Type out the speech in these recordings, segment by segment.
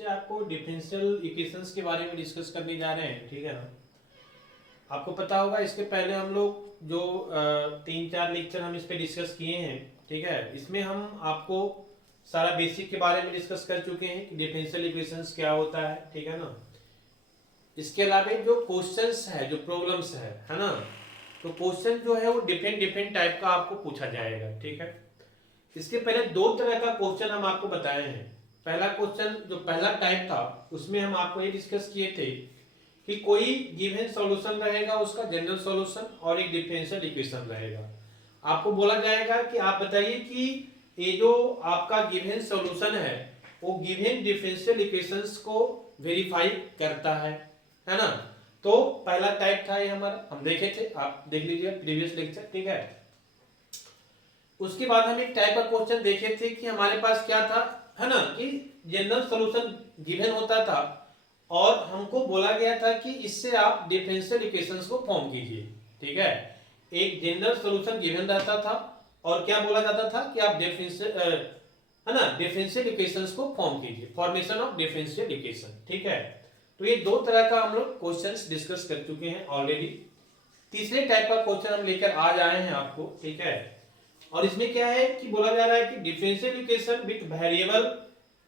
इससे आपको differential equations के बारे में डिस्कस करने जा रहे हैं, ठीक है ना। आपको पता होगा इसके पहले हम लोग जो 3-4 लेक्चर हम इस पे डिस्कस किए हैं, ठीक है। इसमें हम आपको सारा बेसिक के बारे में डिस्कस कर चुके हैं कि डिफरेंशियल इक्वेशंस क्या होता है, ठीक है ना। इसके अलावा जो क्वेश्चंस है, जो प्रॉब्लम्स है ना, तो क्वेश्चन जो है वो डिफरेंट डिफरेंट टाइप का आपको पूछा जाएगा, ठीक है। इसके पहले दो तरह का क्वेश्चन हम आपको बताए हैं। पहला क्वेश्चन जो पहला टाइप था उसमें हम आपको ये डिस्कस किए थे कि कोई गिवन सॉल्यूशन रहेगा, उसका जनरल सॉल्यूशन और एक डिफरेंशियल इक्वेशन रहेगा। आपको बोला जाएगा कि आप बताइए कि ये जो आपका गिवन सॉल्यूशन है वो गिवन डिफरेंशियल इक्वेशंस को वेरीफाई करता है ना। तो पहला टाइप था ये हमारा, हम देखे थे, आप देख लीजिए प्रीवियस लेक्चर, ठीक है। उसके बाद हम एक टाइप का क्वेश्चन देखे थे कि हमारे पास क्या था, है ना, कि जनरल सॉल्यूशन गिवन होता था और हमको बोला गया था कि इससे आप डिफरेंशियल इक्वेशंस को फॉर्म कीजिए, ठीक है। एक जनरल सॉल्यूशन गिवन रहता था और क्या बोला जाता था कि आप डिफरेंशियल इक्वेशंस को फॉर्म कीजिए, फॉर्मेशन ऑफ डिफरेंशियल इक्वेशन, ठीक है। तो ये दो तरह का हम लोग क्वेश्चंस डिस्कस कर चुके हैं ऑलरेडी। तीसरे टाइप का क्वेश्चन हम लेकर आज आए हैं आपको, ठीक है। और इसमें क्या है कि बोला जा रहा है कि differential equation with variable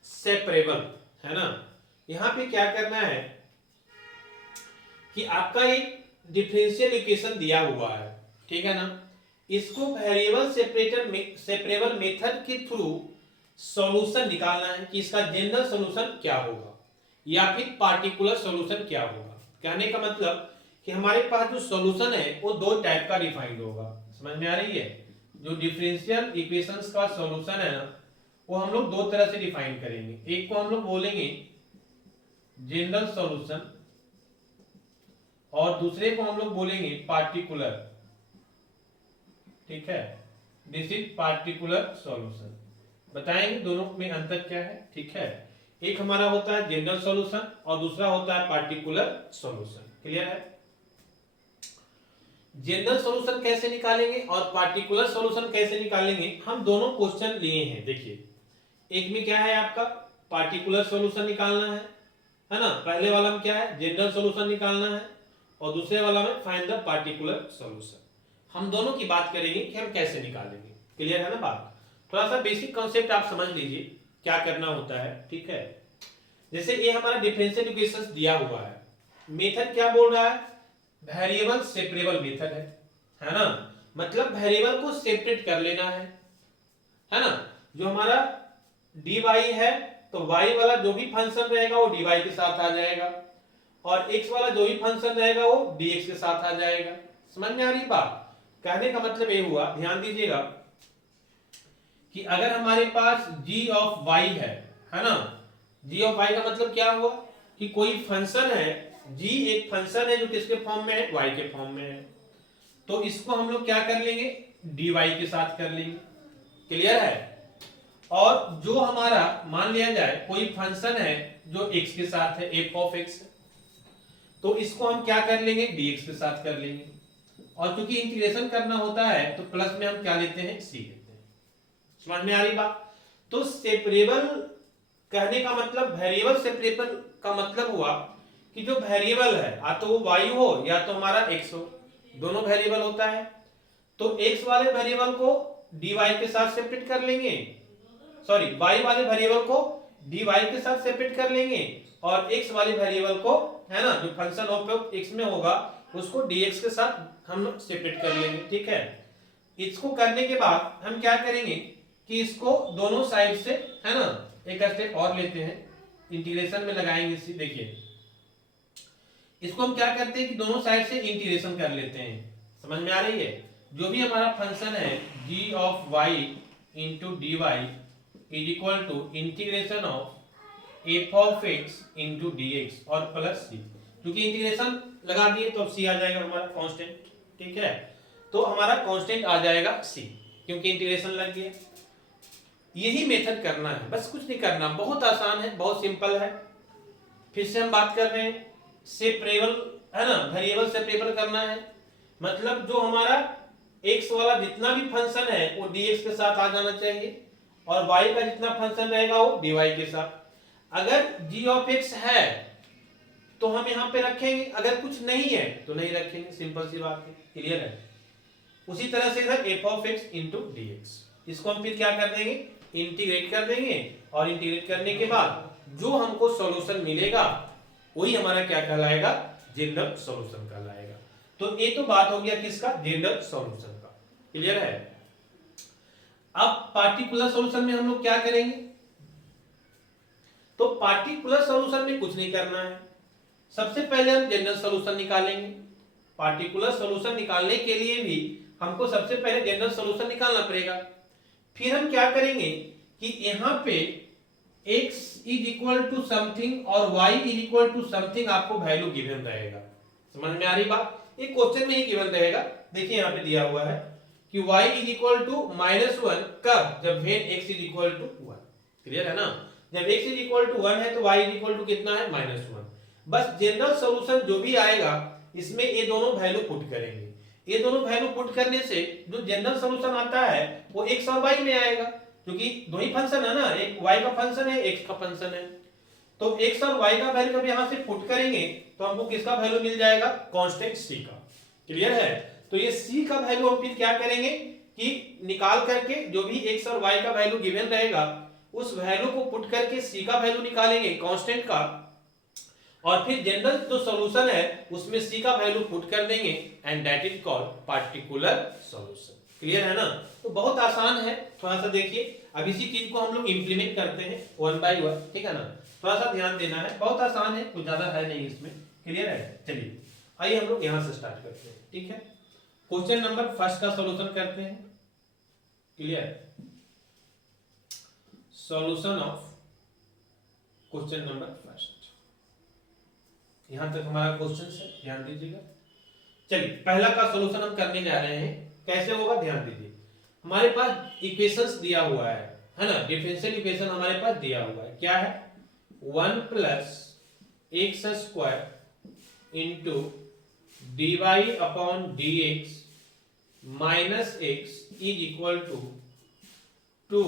separable, है ना। यहां पे क्या करना है कि आपका एक डिफरेंशियल इक्वेशन दिया हुआ है, ठीक है ना। इसको वेरिएबल सेपरेबल मेथड के थ्रू सॉल्यूशन निकालना है कि इसका जनरल सॉल्यूशन क्या होगा या फिर पार्टिकुलर सॉल्यूशन क्या होगा। कहने का मतलब कि हमारे पास जो सॉल्यूशन है वो दो टाइप का डिफाइंड होगा, समझ में आ रही है। जो डिफरेंशियल इक्वेशंस का सॉल्यूशन है ना वो हम लोग दो तरह से डिफाइन करेंगे। एक को हम लोग बोलेंगे जनरल सॉल्यूशन और दूसरे को हम लोग बोलेंगे पार्टिकुलर, ठीक है। This is particular solution. बताएंगे दोनों में अंतर क्या है, ठीक है। एक हमारा होता है जनरल सॉल्यूशन और दूसरा होता है पार्टिकुलर सॉल्यूशन। क्लियर है। जनरल सॉल्यूशन कैसे निकालेंगे और पार्टिकुलर सॉल्यूशन कैसे निकालेंगे, हम दोनों क्वेश्चन लिए हैं। देखिए एक में क्या है आपका पार्टिकुलर सॉल्यूशन निकालना है ना। पहले वाला में क्या है जनरल सॉल्यूशन निकालना है और दूसरे वाला में फाइंड द पार्टिकुलर सॉल्यूशन। हम दोनों की बात करेंगे कि हम कैसे निकालेंगे। क्लियर है ना बात। थोड़ा सा बेसिक कॉन्सेप्ट आप समझ लीजिए क्या करना होता है, ठीक है। जैसे ये हमारा डिफरेंशियल इक्वेशंस दिया हुआ है, मेथड क्या बोल रहा है, वेरिएबल सेपरेबल मेथड है ना। मतलब वेरिएबल को सेपरेट कर लेना है ना। जो हमारा dy है तो y वाला जो भी फंक्शन रहेगा वो dy के साथ आ जाएगा और x वाला जो भी फंक्शन रहेगा वो dx के साथ आ जाएगा। समझ में आ रही बात। कहने का मतलब ये हुआ, ध्यान दीजिएगा कि अगर हमारे पास g ऑफ y है ना। g ऑफ y का मतलब क्या हुआ कि कोई फंक्शन है, g एक फंक्शन है जो किसके फॉर्म में है, y के फॉर्म में है। तो इसको हम लोग क्या कर लेंगे dy के साथ कर लेंगे। क्लियर है। और जो हमारा मान लिया जाए कोई फंक्शन है जो x के साथ है, f ऑफ x, तो इसको हम क्या कर लेंगे dx के साथ कर लेंगे। और क्योंकि इंटीग्रेशन करना होता है तो प्लस में हम क्या लेते हैं c लेते हैं। समझ में आ रही बात। तो सेपरेबल कहने का मतलब वेरिएबल सेपरेबल का मतलब हुआ कि जो वेरिएबल है या तो वो y हो या तो हमारा x हो, दोनों वेरिएबल होता है। तो x वाले वेरिएबल को dy के साथ सेपरेट कर लेंगे, सॉरी y वाले वेरिएबल को dy के साथ सेपरेट कर लेंगे और x वाले वेरिएबल को, है ना, जो फंक्शन ऑफ x में होगा उसको dx के साथ हम लोग सेपरेट कर लेंगे, ठीक है। इसको करने के बाद हम क्या करेंगे कि इसको दोनों साइड से, है ना, एक स्टेप और लेते हैं, इंटीग्रेशन में लगाएंगे इसी। देखिए इसको हम क्या करते हैं कि दोनों साइड से इंटीग्रेशन कर लेते हैं। समझ में आ रही है। जो भी हमारा फंक्शन है g ऑफ y into d y is equal to integration of f of x into d x और प्लस c। क्योंकि इंटीग्रेशन लगा दिए तो अब c आ जाएगा हमारा कांस्टेंट, ठीक है। तो हमारा कांस्टेंट आ जाएगा c क्योंकि इंटीग्रेशन लग गया। यही मेथड करना है, बस कुछ नहीं करना, बहुत आसान है, बहुत सिंपल है। फिर से हम बात कर रहे हैं सेपरेबल, है ना, वेरिएबल सेपरेबल करना है। मतलब जो हमारा x वाला जितना भी फंक्शन है वो dx के साथ आ जाना चाहिए और y का जितना फंक्शन रहेगा वो dy के साथ। अगर g ऑफ x है तो हम यहां पे रखेंगे, अगर कुछ नहीं है तो नहीं रखेंगे, सिंपल सी बात है, क्लियर है। उसी तरह से इधर f of x into dx, इसको हम फिर क्या कर देंगे, इंटीग्रेट कर देंगे, और इंटीग्रेट करने के बाद जो हमको सॉल्यूशन मिलेगा वही हमारा क्या कहलाएगा, जनरल सॉल्यूशन कहलाएगा। तो ये तो बात हो गया किसका, जनरल सॉल्यूशन का, क्लियर है। अब पार्टिकुलर सॉल्यूशन में हम लोग क्या करेंगे, तो पार्टिकुलर सॉल्यूशन में कुछ नहीं करना है, सबसे पहले हम जनरल सॉल्यूशन निकालेंगे। पार्टिकुलर सॉल्यूशन निकालने के लिए भी हमको सबसे पहले जनरल सॉल्यूशन निकालना पड़ेगा। फिर हम क्या करेंगे कि यहां पे x is equal to something और y is equal to something आपको वैल्यू गिवन रहेगा, समझ में आ रही बात, ये क्वेश्चन में ही गिवन रहेगा। देखिए यहां पे दिया हुआ है कि y इज इक्वल टू -1 कब, जब when x is equal to 1, clear है ना। जब x इज इक्वल टू 1 है तो y इज इक्वल टू कितना है, -1। बस जनरल सॉल्यूशन जो भी आएगा इसमें ये दोनों वैल्यू पुट करेंगे, ये दोनों वैल्यू पुट करने से जो जनरल सॉल्यूशन आता है वो x और y में आएगा, क्योंकि दो ही फंक्शन है ना, एक y का फंक्शन है, x का फंक्शन है। तो x और y का वैल्यू जब यहां से पुट करेंगे तो हमको किसका वैल्यू मिल जाएगा, कांस्टेंट c का, क्लियर है। तो ये c का वैल्यू हम फिर क्या करेंगे कि निकाल करके जो भी x और y का वैल्यू गिवन रहेगा उस वैल्यू को पुट करके c का वैल्यू निकालेंगे कांस्टेंट का, और फिर जनरल जो सॉल्यूशन है उसमें c का वैल्यू पुट कर देंगे, and that is called particular solution, clear है ना। तो बहुत आसान है, थोड़ा सा देखिए, अब इसी चीज को हम लोग इंप्लीमेंट करते हैं वन बाय वन, ठीक है ना, थोड़ा सा ध्यान देना है, बहुत आसान है, कुछ ज्यादा है नहीं इसमें, क्लियर है। चलिए आइए हम लोग यहां से स्टार्ट करते हैं, ठीक है। क्वेश्चन नंबर फर्स्ट का सॉल्यूशन करते हैं, clear, solution of question number first. यहां तक हमारा क्वेश्चन है, ध्यान दीजिएगा। चलिए पहला का सॉल्यूशन हम करने जा रहे हैं, कैसे होगा ध्यान दीजिए। हमारे पास इक्वेशंस दिया हुआ है ना, डिफरेंशियल इक्वेशन हमारे पास दिया हुआ है, क्या है, 1 plus x square into d y upon d x minus x is equal to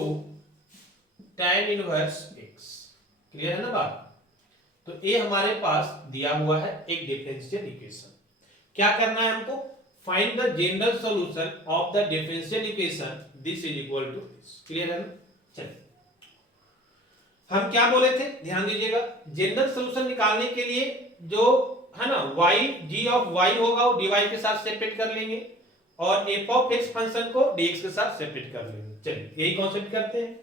tan inverse x, clear है ना बात। तो ये हमारे पास दिया हुआ है एक डिफरेंशियल इक्वेशन, क्या करना है हमको, find the general solution of the differential equation this is equal to this, clear है ना। चलिए हम क्या बोले थे, ध्यान दीजिएगा, जनरल सॉल्यूशन निकालने के लिए जो है ना y g ऑफ y होगा वो dy के साथ सेपरेट कर लेंगे, और f ऑफ x फंक्शन को dx के साथ सेपरेट कर लेंगे। चलिए यही कॉन्सेप्ट करते हैं।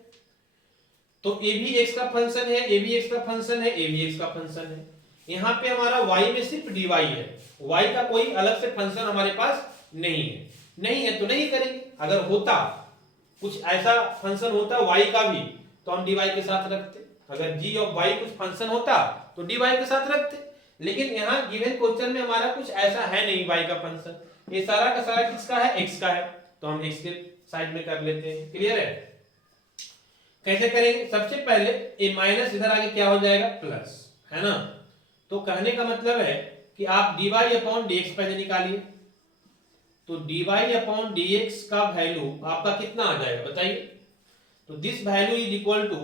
तो a भी x का फंक्शन है, a भी x का फंक्शन है, a भी x का फंक्शन है, यहाँ पे हमारा y में सिर्फ dy है, y का कोई अलग से फंक्शन हमारे पास नहीं है, नहीं है तो नहीं करेंगे, अगर होता कुछ ऐसा फंक्शन होता y का भी तो हम dy के साथ रखते, अगर g ऑफ y कुछ फंक्शन होता तो dy के साथ रखते, लेकिन यहाँ गिवन क्वेश्चन में हमारा कुछ ऐसा है नहीं y का फंक्शन, ये सारा का सारा किसका है, x का है, तो हम x के साइड में कर लेते हैं, क्लियर है। कैसे करेंगे, सबसे पहले ये माइनस इधर आगे क्या हो जाएगा, प्लस, है ना। तो कहने का मतलब है कि आप dy अपॉन dx पहले निकालिए, तो dy अपॉन dx का वैल्यू आपका कितना आ जाएगा बताइए, तो this value is equal to,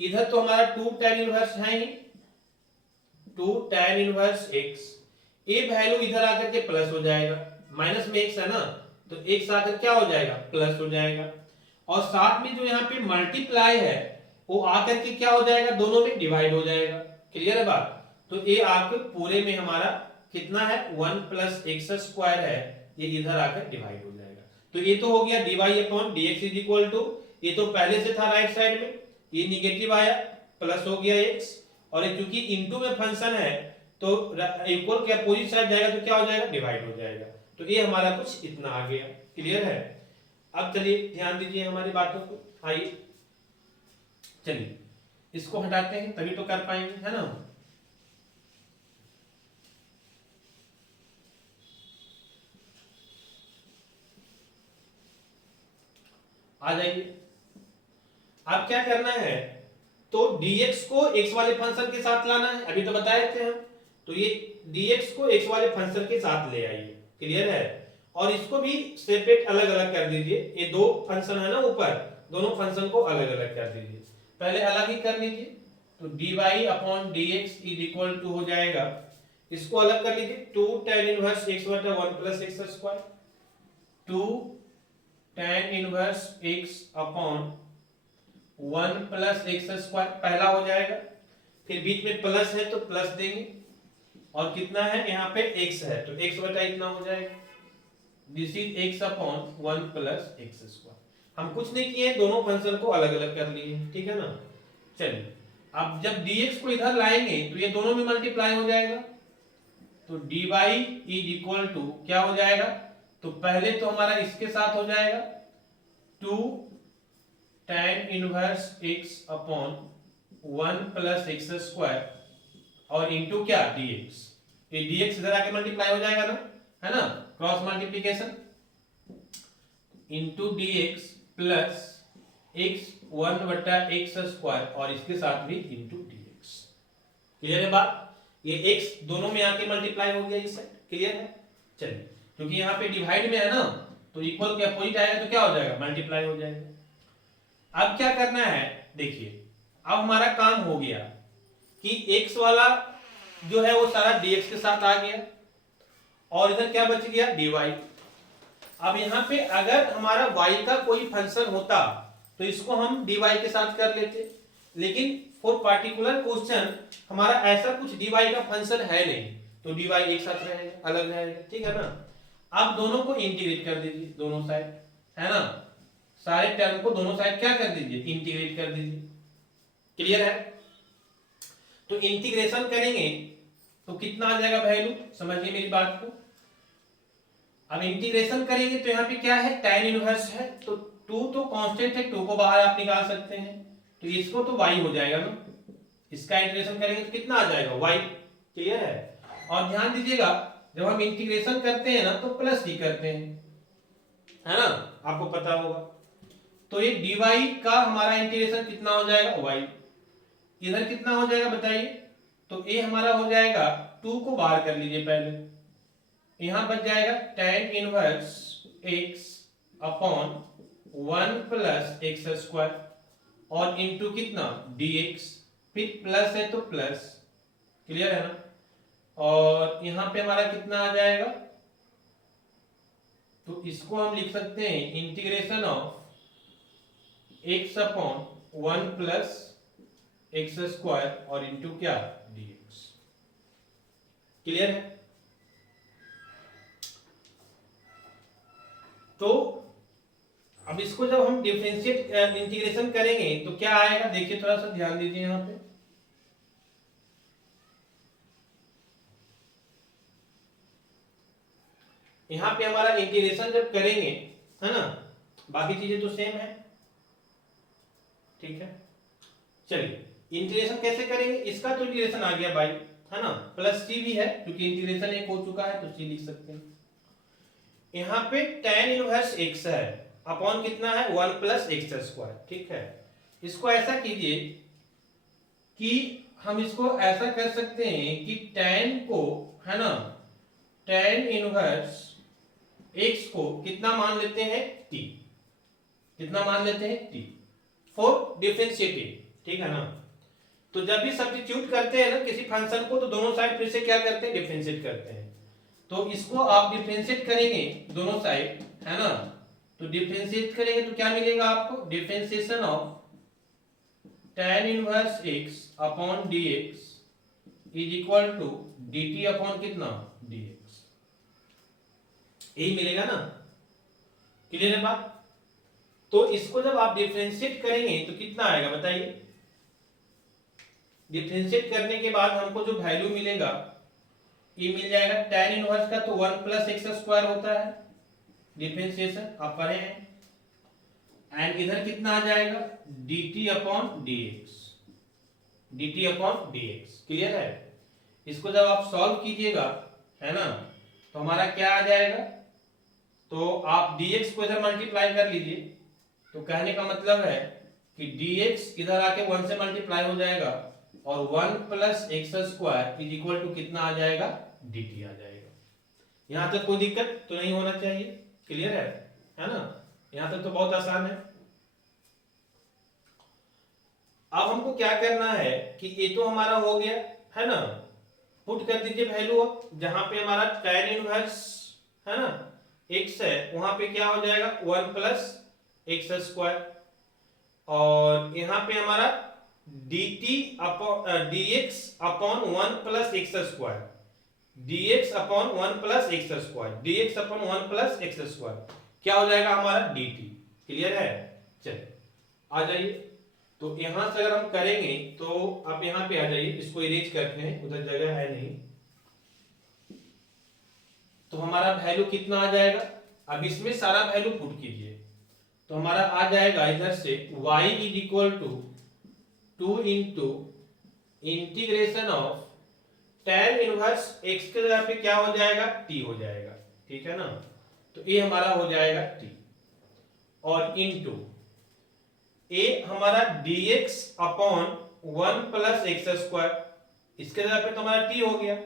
इधर तो हमारा 2 tan इनवर्स है ही, 2 tan इनवर्स x, ये वैल्यू इधर आकर के प्लस हो जाएगा, माइनस में x है ना, तो x आकर क्या हो जाएगा, प्लस हो जाएगा, और साथ में जो यहाँ पे मल्टीप्लाई है वो आकर के क्या हो जाएगा, दोनों में डिवाइड हो जाएगा, क्लियर है बात। तो ये आकर पूरे में हमारा कितना है, 1 प्लस एक्स स्क्वायर है, ये इधर आकर डिवाइड हो जाएगा। तो ये तो हो गया dy upon dx is equal to, ये तो पहले से था राइट साइड में, ये निगेटिव आया, प्लस हो गया x, और ये चूंकि इनटू में फंक्शन है तो इक्वल के अपोजिट साइड जाएगा तो क्या हो जाएगा, डिवाइड हो जाएगा। तो ये हमारा कुछ इतना आ गया, क्लियर है। अब चलिए ध्यान दीजिए हमारी बातों को, आइए चलिए इसको हटाते हैं तभी तो कर पाएंगे, है ना। आ जाइए, अब क्या करना है, तो dx को x वाले फंक्शन के साथ लाना है, अभी तो बताए थे हम, तो ये dx को x वाले फंक्शन के साथ ले आइए, क्लियर है, और इसको भी सेपरेट अलग अलग कर दीजिए, ये दो फंक्शन है ना ऊपर, दोनों फंक्शन को अलग अलग कर दीजिए, पहले अलग ही कर लीजिए, तो dy upon dx is equal to हो जाएगा, इसको अलग कर लीजिए, 2 tan इनवर्स x बटा 1 plus x square, 2 tan inverse x upon 1 plus x square पहला हो जाएगा, फिर बीच में प्लस है तो प्लस देंगे, और कितना है यहाँ पे x है तो x बटा इतना हो जाएगा, this is x upon 1 plus x square. हम कुछ नहीं किए, दोनों फंक्शन को अलग अलग कर लिए, ठीक है ना। चलिए अब जब dx को इधर लाएंगे तो ये दोनों में मल्टीप्लाई हो जाएगा, तो dy इज इक्वल टू क्या हो जाएगा, तो पहले तो हमारा इसके साथ हो जाएगा 2 tan inverse x upon 1 plus x square और इंटू क्या dx, ये dx इधर आके मल्टीप्लाई हो जाएगा ना, है ना, cross multiplication, into dx plus x 1 बटा x स्क्वायर और इसके साथ भी इंटू dx। क्लियर है बात, ये x दोनों में आके मल्टीप्लाई हो गया इस साइड, क्लियर है। चलिए क्योंकि यहाँ पे डिवाइड में है ना, तो इक्वल के अपोजिट आएगा तो क्या हो जाएगा, मल्टीप्लाई हो जाएगा। अब क्या करना है, देखिए अब हमारा काम हो गया कि x वाला जो है वो सारा dx के साथ आ गया, और इधर क्या बच गया, dy। अब यहाँ पे अगर हमारा y का कोई फंक्शन होता तो इसको हम dy के साथ कर लेते, लेकिन फॉर पार्टिकुलर क्वेश्चन हमारा ऐसा कुछ dy का फंक्शन है नहीं, तो dy एक साथ रहेगा, अलग रहेगा, ठीक है ना। अब दोनों को इंटीग्रेट कर दीजिए, दोनों साइड, है ना, सारे टर्म को दोनों साइड क्या कर दीजिए, इंटीग्रेट कर दीजिए। क्लियर है, तो इंटीग्रेशन करेंगे तो कितना आ जाएगा वैल्यू, समझिए मेरी बात को। अब इंटीग्रेशन करेंगे तो यहाँ पे क्या है, tan इनवर्स है, तो 2 तो कांस्टेंट है, 2 को बाहर आप निकाल सकते हैं, तो इसको तो y हो जाएगा ना, इसका इंटीग्रेशन करेंगे तो कितना आ जाएगा, y। क्लियर है, और ध्यान दीजिएगा जब हम इंटीग्रेशन करते हैं ना तो प्लस ही करते हैं, है ना, आपको पता होगा। तो ये dy का हमारा इंटीग्रेशन कितना हो जाएगा, y। इधर कितना हो जाएगा बताइए, तो ये हमारा हो जाएगा 2 को बाहर कर लीजिए पहले, यहां बच जाएगा tan inverse x upon 1 plus x square और इंटू कितना dx, फिर प्लस है तो प्लस, क्लियर है ना, और यहां पे हमारा कितना आ जाएगा, तो इसको हम लिख सकते हैं integration of x upon 1 plus x square और इंटू क्या dx। क्लियर है, तो अब इसको जब हम डिफरेंशिएट इंटीग्रेशन करेंगे तो क्या आएगा, देखिए थोड़ा सा ध्यान दीजिए यहां पे, यहां पे हमारा इंटीग्रेशन जब करेंगे, है ना, बाकी चीजें तो सेम है, ठीक है। चलिए इंटीग्रेशन कैसे करेंगे, इसका तो इंटीग्रेशन आ गया बाई, है ना, प्लस सी भी है क्योंकि इंटीग्रेशन एक हो चुका है तो सी लिख सकते हैं। यहाँ पे tan इनवर्स x है अपॉन कितना है 1 प्लस x स्क्वायर, ठीक है। इसको ऐसा कीजिए कि हम इसको ऐसा कर सकते हैं कि tan को, है ना, tan इनवर्स x को कितना मान लेते हैं, t, कितना मान लेते हैं, t फॉर डिफरेंशिएटिंग, ठीक है ना। तो जब भी सब्स्टिट्यूट करते हैं ना किसी फंक्शन को तो दोनों साइड फिर से क्या करते हैं, डिफरेंशिएट करते हैं, तो इसको आप डिफरेंशिएट करेंगे दोनों साइड, है ना, तो डिफरेंशिएट करेंगे तो क्या मिलेगा आपको, differentiation of tan inverse x upon dx is equal to dt upon कितना dx, यही मिलेगा ना। क्लियर है बात, तो इसको जब आप डिफरेंशिएट करेंगे तो कितना आएगा बताइए, डिफरेंशिएट करने के बाद हमको जो वैल्यू मिलेगा ये मिल जाएगा tan इनवर्स का तो 1 प्लस एक्स स्क्वायर होता है, डिफरेंशिएशन आप पढ़े हैं, एंड इधर कितना आ जाएगा dt upon dx, dt upon dx। Clear है, इसको जब आप सॉल्व कीजिएगा, है ना, तो हमारा क्या आ जाएगा, तो आप dx को इधर मल्टीप्लाई कर लीजिए, तो कहने का मतलब है कि dx इधर आके 1 से मल्टीप्लाई हो जाएगा और 1 plus x square is equal to कितना आ जाएगा, dt आ जाएगा। यहां तक कोई दिक्कत तो नहीं होना चाहिए, क्लियर है ना, यहां तक तो बहुत आसान है। अब हमको क्या करना है कि ये तो हमारा हो गया है ना, पुट कर दीजिए वैल्यू, जहां पे हमारा tan इनवर्स है ना x है, वहां पे क्या हो जाएगा 1 प्लस एक्स स्क्वायर, और यहाँ पे हमारा dt upon dx upon 1 plus x square, dx upon 1 plus x square, dx upon 1 plus x square क्या हो जाएगा हमारा dt। क्लियर है? चलिए आ जाइए, तो यहां से अगर हम करेंगे तो आप यहां पे आ जाइए, इसको इरेज करते हैं, उधर जगह है नहीं, तो हमारा वैल्यू कितना आ जाएगा, अब इसमें सारा वैल्यू पुट कीजिए, तो हमारा आ जाएगा इधर से y is equal to 2 into integration of tan inverse x के जगह पे क्या हो जाएगा t हो जाएगा, ठीक है ना, तो ये हमारा हो जाएगा t, और इंटू a हमारा dx upon 1 plus x square, इसके जगह पे तो हमारा t हो गया,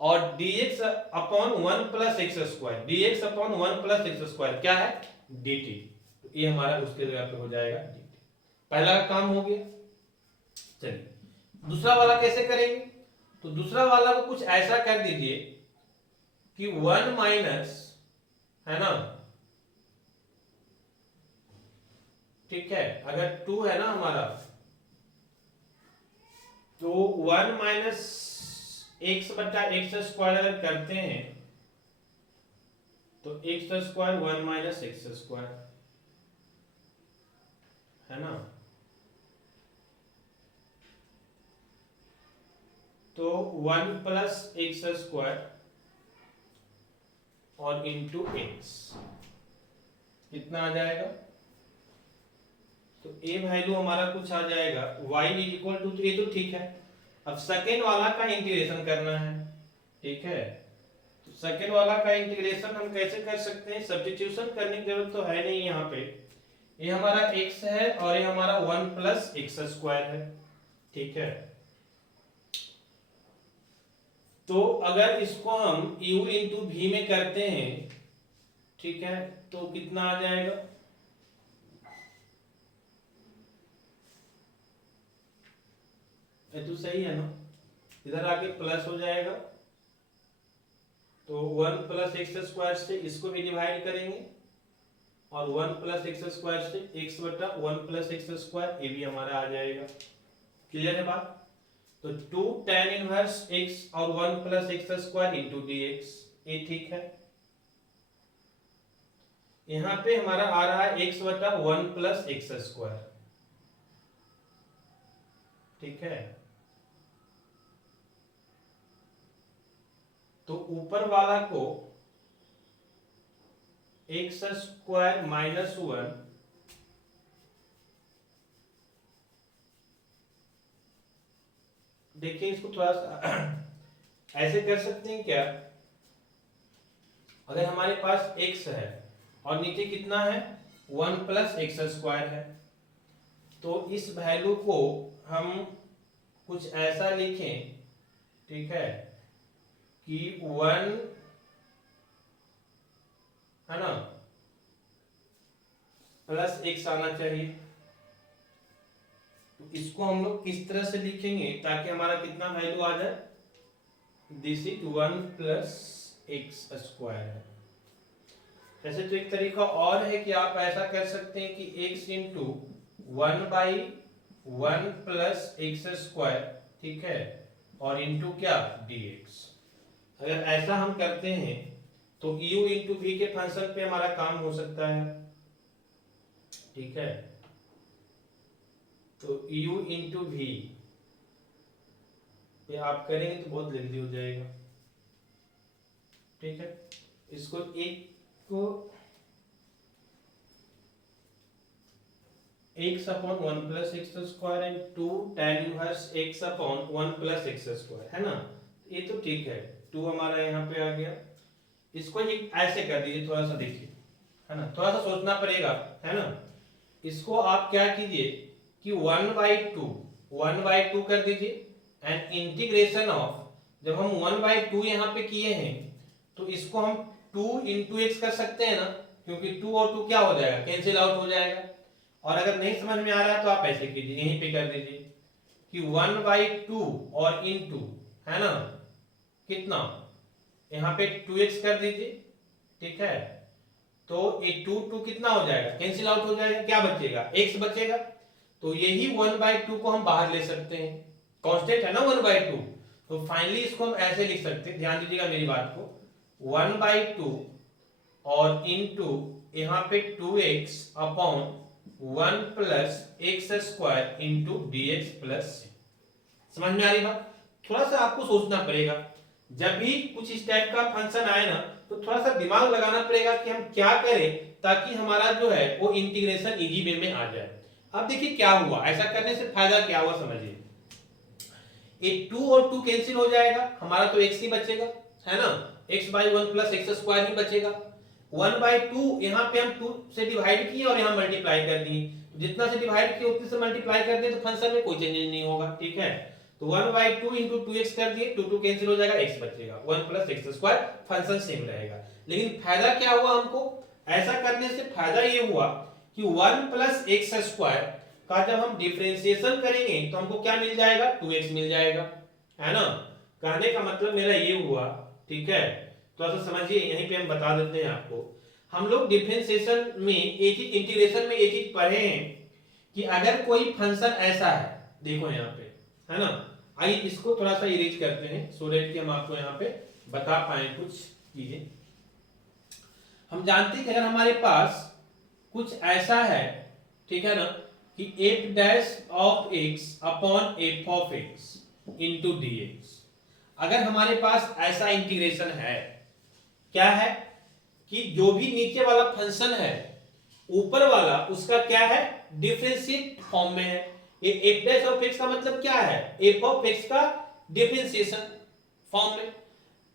और dx upon 1 plus x square, dx upon 1 plus x square क्या है dt, तो ये हमारा उसके जगह पे हो जाएगा dt। पहला काम हो गया। चलिए दूसरा वाला कैसे करेंगे, तो दूसरा वाला को कुछ ऐसा कर दीजिए कि 1 माइनस है ना, ठीक है, अगर 2 है ना हमारा, तो 1 माइनस एक्स बटा एक्स स्क्वायर अगर करते हैं तो x square 1 minus x square है ना, तो 1 प्लस एक्स स्क्वायर और इंटू एक्स कितना आ जाएगा, तो ए वैल्यू हमारा कुछ आ जाएगा y इज इक्वल टू, तो ये तो ठीक है, अब सेकेंड वाला का इंटीग्रेशन करना है, ठीक है, तो सेकेंड वाला का इंटीग्रेशन हम कैसे कर सकते हैं, सब्स्टिट्यूशन करने की जरूरत तो है नहीं, यहाँ पे ये हमारा x है और ये हमारा 1 प्लस एक्स स्क्वायर है, ठीक है, तो अगर इसको हम u इंटू v में करते हैं, ठीक है, तो कितना आ जाएगा, ये तो सही है ना, इधर आके प्लस हो जाएगा, तो 1 प्लस एक्स स्क्वायर से इसको भी डिवाइड करेंगे, और 1 प्लस एक्स स्क्वायर से x बटा 1 प्लस एक्स स्क्वायर, ये भी हमारा आ जाएगा। क्लियर है बात? तो 2 tan इनवर्स x और 1 plus x square into dx, ये ठीक है। यहाँ पे हमारा आ रहा है x बटा 1 प्लस एक्स स्क्वायर, ठीक है, तो ऊपर वाला को एक्स स्क्वायर माइनस 1 देखिए, इसको थोड़ा सा ऐसे कर सकते हैं क्या, अगर हमारे पास x है और नीचे कितना है 1 प्लस एक्स स्क्वायर है, तो इस वैल्यू को हम कुछ ऐसा लिखें, ठीक है, कि 1 है ना प्लस एक्स आना चाहिए, तो इसको हम लोग किस तरह से लिखेंगे ताकि हमारा कितना वैल्यू आ जाए, this is 1 plus x square है। ऐसे तो एक तरीका और है कि आप ऐसा कर सकते हैं कि x into 1 by 1 plus x square, ठीक है, और इंटू क्या dx। अगर ऐसा हम करते हैं तो u इंटू v के फंक्शन पे हमारा काम हो सकता है, ठीक है, तो u इंटू v पे आप करेंगे तो बहुत जल्दी हो जाएगा, ठीक है, इसको एक को x upon 1 plus x square and 2 tan inverse x upon 1 plus x square है ना, ये तो ठीक है, 2 हमारा यहाँ पे आ गया, इसको एक ऐसे कर दीजिए, थोड़ा सा देखिए, है ना, थोड़ा सा सोचना पड़ेगा, है ना, इसको आप क्या कीजिए कि 1/2 कर दीजिए एंड इंटीग्रेशन ऑफ, जब हम 1/2 यहाँ पे किए हैं तो इसको हम 2 इंटू एक्स कर सकते हैं ना, क्योंकि 2 और 2 क्या हो जाएगा, कैंसिल आउट हो जाएगा, और अगर नहीं समझ में आ रहा है तो आप ऐसे कीजिए, यहीं पे कर दीजिए, कि 1/2 और इनटू, है ना, कितना, यहाँ पे 2x कर दीजिए, ठीक है, तो ये 2 कितना हो जाएगा, कैंसिल आउट हो जाएगा, क्या बचेगा, x बचेगा। तो यही 1/2 को हम बाहर ले सकते हैं, कांस्टेंट है ना 1/2, तो फाइनली इसको हम ऐसे लिख सकते हैं, ध्यान दीजिएगा मेरी बात को, 1/2 और इनटू यहाँ पे 2x upon 1 plus x square into dx plus c। समझ में आ रही बात? थोड़ा सा आपको सोचना पड़ेगा, जब भी कुछ इस टाइप का फंक्शन आए ना तो थोड़ा सा दिमाग लगाना पड़ेगा कि हम क्या करें ताकि हमारा जो है वो इंटीग्रेशन इजी वे में आ जाए। अब देखिए क्या हुआ, ऐसा करने से फायदा क्या हुआ समझिए, ये 2 और 2 कैंसिल हो जाएगा, हमारा तो x ही बचेगा, है ना, x/1 प्लस एक्स स्क्वायर ही बचेगा। 1/2 यहाँ पे हम 2 से डिवाइड किए और यहाँ मल्टीप्लाई कर दिए, जितना से डिवाइड किए उतने से मल्टीप्लाई कर दिए तो फंक्शन में कोई चेंज नहीं होगा, ठीक है। तो 1/2 इंटू 2x कर दिए, 2 कैंसिल हो जाएगा, x बचेगा, 1 plus x square, function same रहेगा। लेकिन फायदा क्या हुआ हमको, ऐसा करने से फायदा ये हुआ कि 1 प्लस एक्स स्क्वायर का जब हम डिफरेंशिएशन करेंगे तो हमको क्या मिल जाएगा, 2x मिल जाएगा, है ना। कहने का मतलब मेरा ये हुआ, ठीक है, तो ऐसा समझिए, यहीं पे हम बता देते हैं आपको, हम लोग डिफरेंशिएशन में एक ही इंटीग्रेशन में एक ही पढ़े हैं कि अगर कोई फंक्शन ऐसा है, देखो यहाँ पे, है ना, आइए इसको थोड़ा सा इरेज करते हैं सो दैट कि हम आपको यहाँ पे बता पाए कुछ चीजें। हम जानते हैं कि अगर हमारे पास कुछ ऐसा है, ठीक है ना, कि f dash of x upon f of x into dx, अगर हमारे पास ऐसा इंटीग्रेशन है, क्या है कि जो भी नीचे वाला फंक्शन है ऊपर वाला उसका क्या है, डिफरेंशिएट फॉर्म में है। ये f डैश ऑफ x का मतलब क्या है, f ऑफ x का डिफरेंशिएशन फॉर्म में,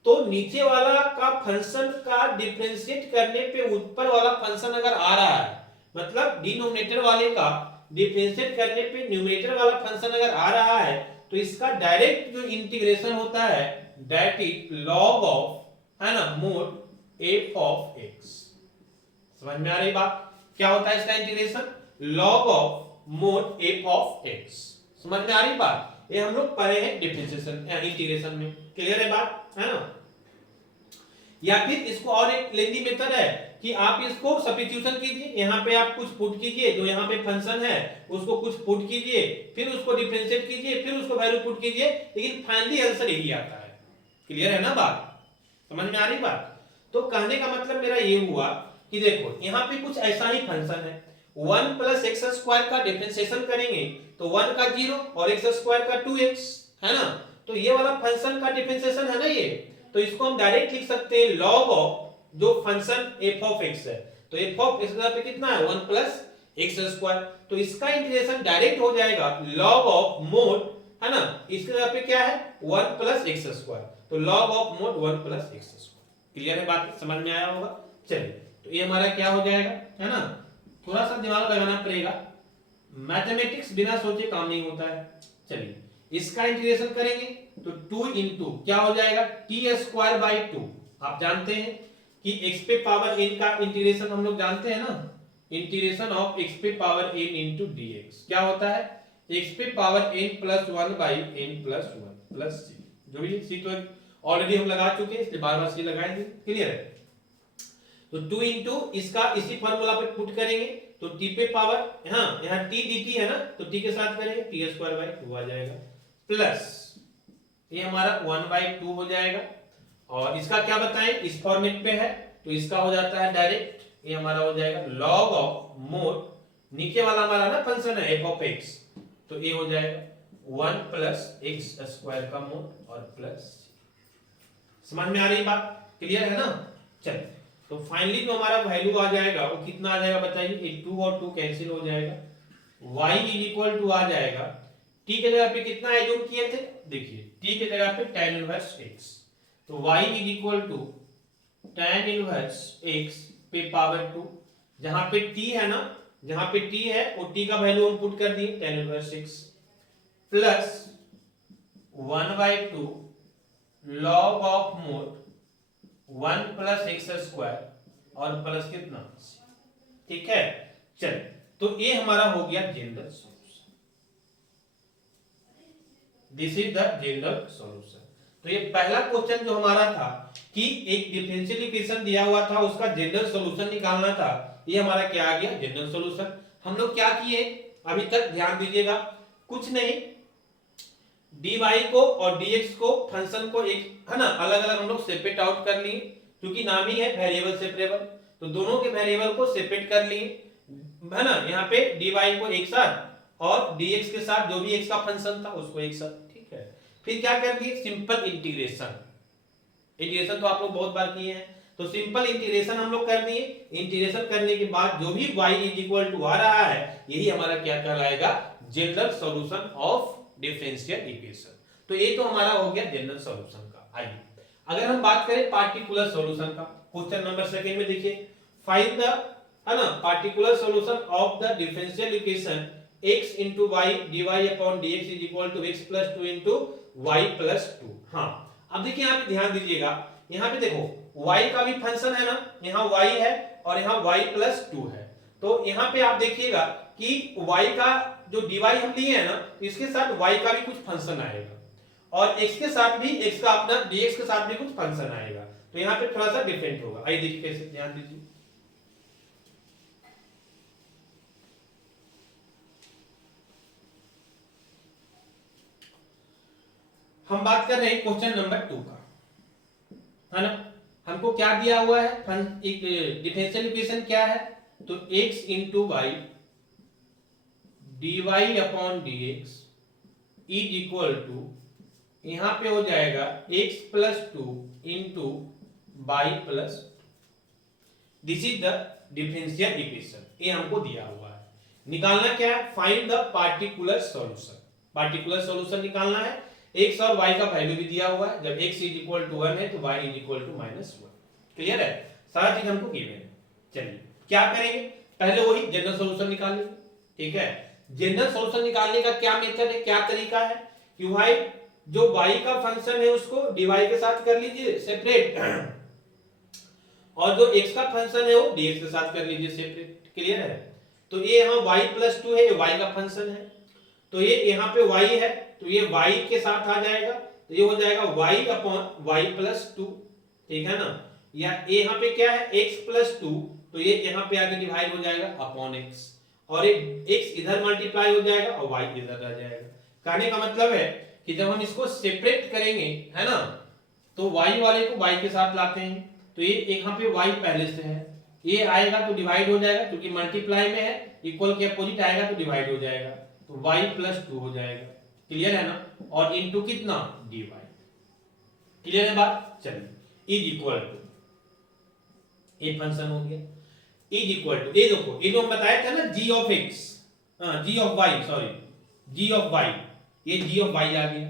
तो नीचे वाला का फंक्शन का डिफरेंशिएट करने पे ऊपर वाला फंक्शन अगर आ रहा है, मतलब डिनोमिनेटर वाले का डिफरेंशिएट करने पे न्यूमरेटर वाला फंक्शन अगर आ रहा है तो इसका डायरेक्ट जो इंटीग्रेशन होता है दैट इज log ऑफ, है ना, मोड f ऑफ x। समझ में आ रही बात, क्या होता है इसका integration, log of mode f of x। समझ में आ रही बात, ये हम लोग पढ़े हैं डिफरेंशिएशन या इंटीग्रेशन में, क्लियर है बात, है ना। या फिर इसको और एक लेंदी मेथड है कि आप इसको सब्स्टिट्यूशन कीजिए, यहाँ पे आप कुछ पुट कीजिए, जो यहाँ पे फंक्शन है उसको कुछ पुट कीजिए, फिर उसको डिफरेंशिएट कीजिए, फिर उसको वैल्यू पुट कीजिए, लेकिन फाइनली आंसर यही आता है। क्लियर है ना बात, समझ में आ रही बात। तो कहने का मतलब मेरा ये हुआ कि देखो यहाँ पे कुछ ऐसा ही फंक्शन है, 1 प्लस एक्स स्क्वायर का डिफरेंशिएशन करेंगे तो 1 का 0 और एक्स स्क्वायर का 2x, है ना, तो ये वाला फंक्शन का डिफरेंशिएशन है ना ये, तो इसको हम डायरेक्ट लिख सकते हैं log ऑफ जो फंक्शन f ऑफ x है, तो f ऑफ x पे कितना है, 1 प्लस एक्स स्क्वायर, तो इसका इंटीग्रेशन डायरेक्ट हो जाएगा log ऑफ मोड, है ना, इसके जगह पे क्या है 1 प्लस एक्स स्क्वायर, तो log of mode 1 plus x square. Clear है बात, समझ में आया होगा। चलिए तो ये हमारा क्या हो जाएगा, है ना, थोड़ा सा दिमाग लगाना पड़ेगा, मैथमेटिक्स बिना सोचे काम नहीं होता है। चलिए इसका इंटीग्रेशन करेंगे तो 2 इंटू क्या हो जाएगा, टी स्क्वायर बाई 2। आप जानते हैं कि x पे पावर n का इंटीग्रेशन हम लोग जानते हैं ना, इंटीग्रेशन ऑफ x पे पावर n इंटू dx क्या होता है, x पे power n plus 1 by n plus 1 plus c, जो भी c तो ऑलरेडी हम लगा चुके हैं इसलिए बार बार c लगाएंगे, क्लियर है। तो 2 इंटू इसका इसी फॉर्मूला पे पुट करेंगे तो t पे पावर, हाँ यहाँ t dt है ना, तो t के साथ करेंगे t स्क्वायर बाई 2 आ जाएगा, प्लस ये हमारा 1/2 हो जाएगा, और इसका क्या बताएं इस फॉर्मेट पे है तो इसका हो जाता है डायरेक्ट, ये हमारा हो जाएगा log ऑफ मोड, नीचे वाला हमारा ना फंक्शन है f ऑफ x, तो ये हो जाएगा 1 प्लस एक्स स्क्वायर का मोड और प्लस, समझ में आ रही बात, क्लियर है ना। चलिए तो फाइनली जो हमारा वैल्यू आ जाएगा वो कितना आ जाएगा बताइए, 2 और 2 कैंसिल हो जाएगा, y इज इक्वल टू आ जाएगा, t के जगह पे कितना एज्यूम किए थे, देखिए t के जगह पे tan इनवर्स x, तो y is equal to tan inverse x पे पावर 2, जहां पे t है ना, जहां पे t है वो t का वैल्यू हम पुट कर दिए tan inverse x, plus 1/2 log of mode 1 plus x square और प्लस कितना, ठीक है। चल तो ये हमारा हो गया general solution. This is the general solution. तो ये पहला क्वेश्चन जो हमारा था कि एक डिफरेंशियल इक्वेशन दिया हुआ था, उसका जनरल सॉल्यूशन निकालना था, ये हमारा क्या आ गया, जनरल सॉल्यूशन। हम लोग क्या किए अभी तक, ध्यान दीजिएगा, कुछ नहीं, dy को और dx को, फंक्शन को एक, है ना, अलग अलग हम लोग सेपरेट आउट कर लिए, क्योंकि नाम ही है वेरिएबल सेपरेबल, तो दोनों के वेरिएबल को सेपरेट कर लिए, है ना। यहाँ पे dy को एक साथ और dx के साथ जो भी x का फंक्शन था उसको एक साथ, ठीक है। फिर क्या कर दिए, सिंपल इंटीग्रेशन। इंटीग्रेशन तो आप लोग बहुत बार किए हैं, तो सिंपल इंटीग्रेशन हम लोग कर दिए। इंटीग्रेशन करने के बाद जो भी y इज इक्वल टू आ रहा है, यही हमारा क्या कहलाएगा, general solution of differential equation. तो ये तो हमारा हो गया जनरल सॉल्यूशन का। आइए अगर हम बात करें पार्टिकुलर सॉल्यूशन का, क्वेश्चन नंबर सेकंड में देखिए, फाइंड द, है ना, particular solution of the differential equation x into y dy upon dx is equal to x plus 2 into y plus 2। हाँ, अब देखिए यहाँ पे ध्यान दीजिएगा, यहाँ पे देखो y का भी फंक्शन है ना, यहाँ y है और यहाँ y plus 2 है, तो यहाँ पे आप देखिएगा कि y का जो dy हम लिए हैं ना, इसके साथ y का भी कुछ फंक्शन आएगा और x के साथ भी, x का अपना dx के साथ भी कुछ फंक्शन आएगा, तो यहाँ पे थोड़ा सा डिफरेंट होगा। आइए देखिए कैसे, ध्यान दीजिए। हम बात कर रहे हैं क्वेश्चन नंबर 2 का, है ना। हमको क्या दिया हुआ है, एक डिफरेंशियल इक्वेशन क्या है, तो x into y dy upon dx is equal to, यहां पे हो जाएगा x plus 2 into y plus, this is the differential equation. ये हमको दिया हुआ है, निकालना क्या है, find the particular solution. Particular solution निकालना है, x और y का वैल्यू भी दिया हुआ है, जब x इज इक्वल टू 1 है तो y is equal to -1। Clear है, सारा चीज हमको गिवन है। चलिए क्या करेंगे, पहले वही जनरल सॉल्यूशन निकालेंगे, ठीक है। जनरल सॉल्यूशन निकालने का क्या मेथड है, क्या तरीका है, कि भाई जो y का फंक्शन है उसको dy के साथ कर लीजिए सेपरेट, और जो x का फंक्शन है वो dx के साथ कर लीजिए सेपरेट। क्लियर है, तो ये यहाँ y प्लस 2 है, ये y का फंक्शन है, तो ये यहाँ पे y है तो ये y के साथ आ जाएगा, तो ये हो जाएगा y अपॉन y प्लस 2, ठीक है ना। या ये यहाँ पे क्या है, x प्लस 2, तो ये यहाँ पे आके डिवाइड हो जाएगा अपॉन x, और एक x इधर मल्टीप्लाई हो जाएगा और y इधर आ जाएगा। कहने का मतलब है कि जब हम इसको सेपरेट करेंगे, है ना, तो y वाले को y के साथ लाते हैं, तो ये यहाँ पे y पहले से है, ये आएगा तो डिवाइड हो जाएगा, क्योंकि मल्टीप्लाई में है, इक्वल के अपोजिट आएगा तो डिवाइड हो जाएगा, तो y प्लस 2 हो जाएगा। क्लियर है ना, और इनटू कितना, dy। क्लियर है बात, चलिए इज इक्वल टू, ये फंक्शन हो गया, इज इक्वल टू, ये देखो ये जो हम बताया था ना g ऑफ x, g ऑफ y, सॉरी g ऑफ y, ये g ऑफ y आ गया,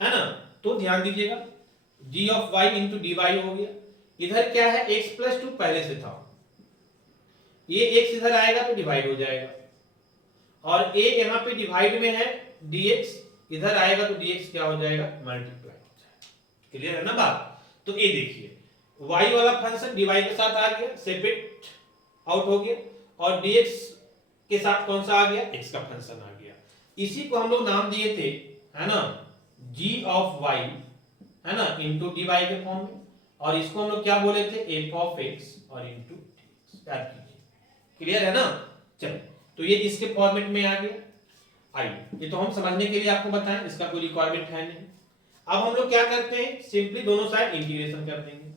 है ना। तो ध्यान दीजिएगा, g ऑफ y इंटू dy हो गया, इधर क्या है, x प्लस 2 पहले से था, ये x इधर आएगा तो डिवाइड हो जाएगा, और a यहाँ पे डिवाइड में है, dx इधर आएगा तो dx क्या हो जाएगा, मल्टीप्लाई हो जाएगा। क्लियर है ना बात, तो ये देखिए y वाला फंक्शन dy के साथ आ गया, सेपरेट आउट हो गया, और dx के साथ कौन सा आ गया, x का फंक्शन आ गया। इसी को हम लोग नाम दिए थे, है ना, g ऑफ y, है ना, इंटू dy के फॉर्म में, और इसको हम लोग क्या बोले थे, f ऑफ x और इंटू dx, याद कीजिए। क्लियर है ना, चलो तो ये इसके फॉर्मेट में आ गया। आइए, ये तो हम समझने के लिए आपको बताएं, इसका कोई रिक्वायरमेंट है नहीं। अब हम लोग क्या करते हैं, सिंपली दोनों साइड इंटीग्रेशन कर देंगे,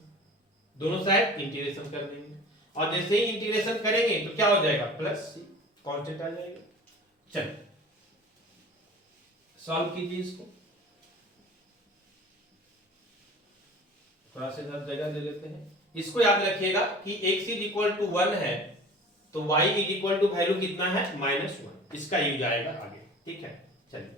दोनों साइड इंटीग्रेशन कर देंगे, और जैसे ही इंटीग्रेशन करेंगे तो क्या हो जाएगा, प्लस सी कांस्टेंट आ जाएगा। चलो सॉल्व कीजिए इसको, थोड़ा सा जगह दे लेते हैं। इसको याद रखिएगा कि x इज इक्वल टू 1 है तो y is equal to value कितना है, -1, इसका यूज आएगा आगे, ठीक है। चलिए